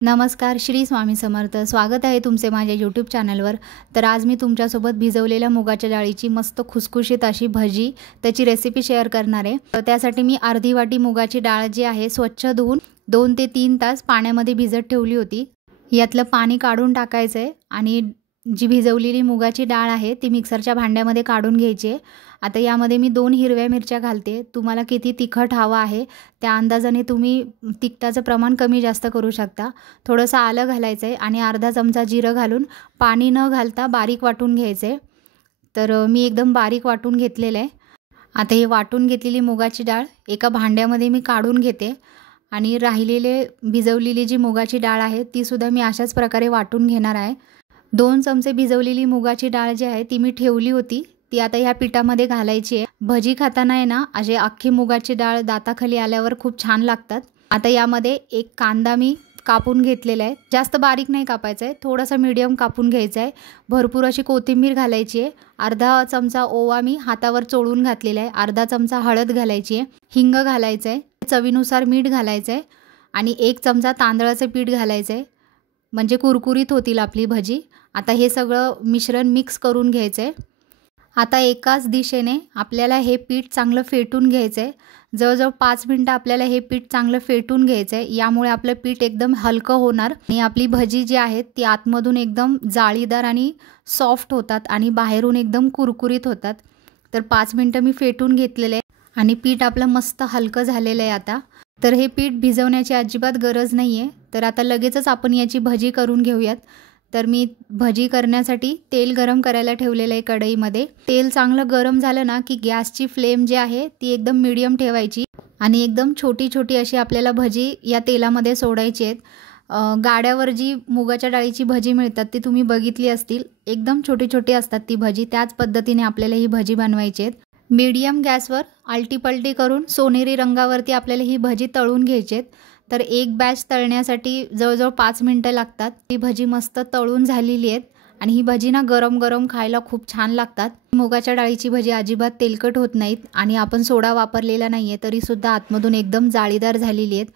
नमस्कार, श्री स्वामी समर्थ. स्वागत आहे तुमचे माझ्या यूट्यूब चॅनलवर. तर आज मी तुमच्यासोबत भिजवलेल्या मुगाच्या डाळीची मस्त खुसखुशीत अशी भजी त्याची रेसिपी शेअर करणार आहे. तर त्यासाठी मी अर्धी वाटी मुगाची डाळ जी आहे स्वच्छ धुवून 2 ते 3 तास पाण्यामध्ये भिजत ठेवली होती. यातलं पाणी काढून टाकायचं आहे आणि जी भिजवलेली मुगाची डाळ आहे ती मिक्सरच्या भांड्यामध्ये काढून घ्यायची आहे. आता यामध्ये मी 2 हिरव्या मिरच्या घालते. तुम्हाला किती तिखट हवं आहे त्या अंदाजाने तुम्ही तिखटाचं प्रमाण कमी जास्त करू शकता. थोडंसं आलं घालायचं आहे आणि अर्धा चमचा जिरं घालून पाणी न घालता बारीक वाटून घ्यायचं आहे. तर मी एकदम बारीक वाटून घेतलेलं आहे. आता हे वाटून घेतलेली मुगाची डाळ एका भांड्यामध्ये मी काढून घेते आणि राहिलेले भिजवलेली जी मुगाची डाळ आहे तीसुद्धा मी अशाच प्रकारे वाटून घेणार आहे. 2 चमचे भिजवलेली मुगाची डाळ जी आहे ती मी ठेवली होती, ती आता ह्या पिठामध्ये घालायची आहे. भजी खाताना आहे ना असे अख्खी मुगाची डाळ दाताखाली आल्यावर खूप छान लागतात. आता यामध्ये एक कांदा मी कापून घेतलेला आहे. जास्त बारीक नाही कापायचा आहे, थोडासा मीडियम कापून घ्यायचा आहे. भरपूर अशी कोथिंबीर घालायची आहे. अर्धा चमचा ओवा मी हातावर चोळून घातलेला आहे. अर्धा चमचा हळद घालायची आहे. हिंग घालायचं आहे. चवीनुसार मीठ घालायचं आहे आणि 1 चमचा तांदळाचं पीठ घालायचं आहे, म्हणजे कुरकुरीत होतील आपली भजी. आता हे सगळं मिश्रण मिक्स करून घ्यायचं आहे. आता एकाच दिशेने आपल्याला हे पीठ चांगलं फेटून घ्यायचं आहे. जवळजवळ 5 मिनटं आपल्याला हे पीठ चांगलं फेटून घ्यायचं आहे. यामुळे आपलं पीठ एकदम हलकं होणार आणि आपली भजी जी आहे ती आतमधून एकदम जाळीदार आणि सॉफ्ट होतात आणि बाहेरून एकदम कुरकुरीत होतात. तर 5 मिनटं मी फेटून घेतलेलं आहे आणि पीठ आपलं मस्त हलकं झालेलं आहे आता. तर हे पीठ भिजवण्याची अजिबात गरज नाही आहे. तर आता लगेचच आपण याची भजी करून घेऊयात. तर मी भजी करण्यासाठी तेल गरम करायला ठेवलेलं आहे कढईमध्ये. तेल चांगलं गरम झालं ना की गॅसची फ्लेम जी आहे ती एकदम मीडियम ठेवायची आणि एकदम छोटी छोटी अशी आपल्याला भजी या तेलामध्ये सोडायची आहेत. गाड्यावर जी मुगाच्या डाळीची भजी मिळतात ती तुम्ही बघितली असतील, एकदम छोटी छोटी असतात ती भजी. त्याच पद्धतीने आपल्याला ही भजी बनवायची आहेत. मीडियम गॅसवर आलटीपलटी करून सोनेरी रंगावरती आपल्याला ही भजी तळून घ्यायची आहेत. तर एक बॅच तळण्यासाठी जवळजवळ 5 मिनटं लागतात. ही भजी मस्त तळून झालेली आहेत आणि ही भजी ना गरम गरम खायला खूप छान लागतात. मुगाच्या डाळीची भजी अजिबात तेलकट होत नाहीत आणि आपण सोडा वापरलेला नाही आहे तरीसुद्धा आतमधून एकदम जाळीदार झालेली आहेत.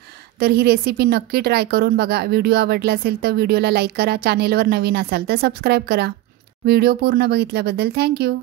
तर ही रेसिपी नक्की ट्राय करून बघा. व्हिडिओ आवडला असेल तर व्हिडिओला लाईक करा. चॅनेलवर नवीन असाल तर सबस्क्राईब करा. व्हिडिओ पूर्ण बघितल्याबद्दल थँक्यू.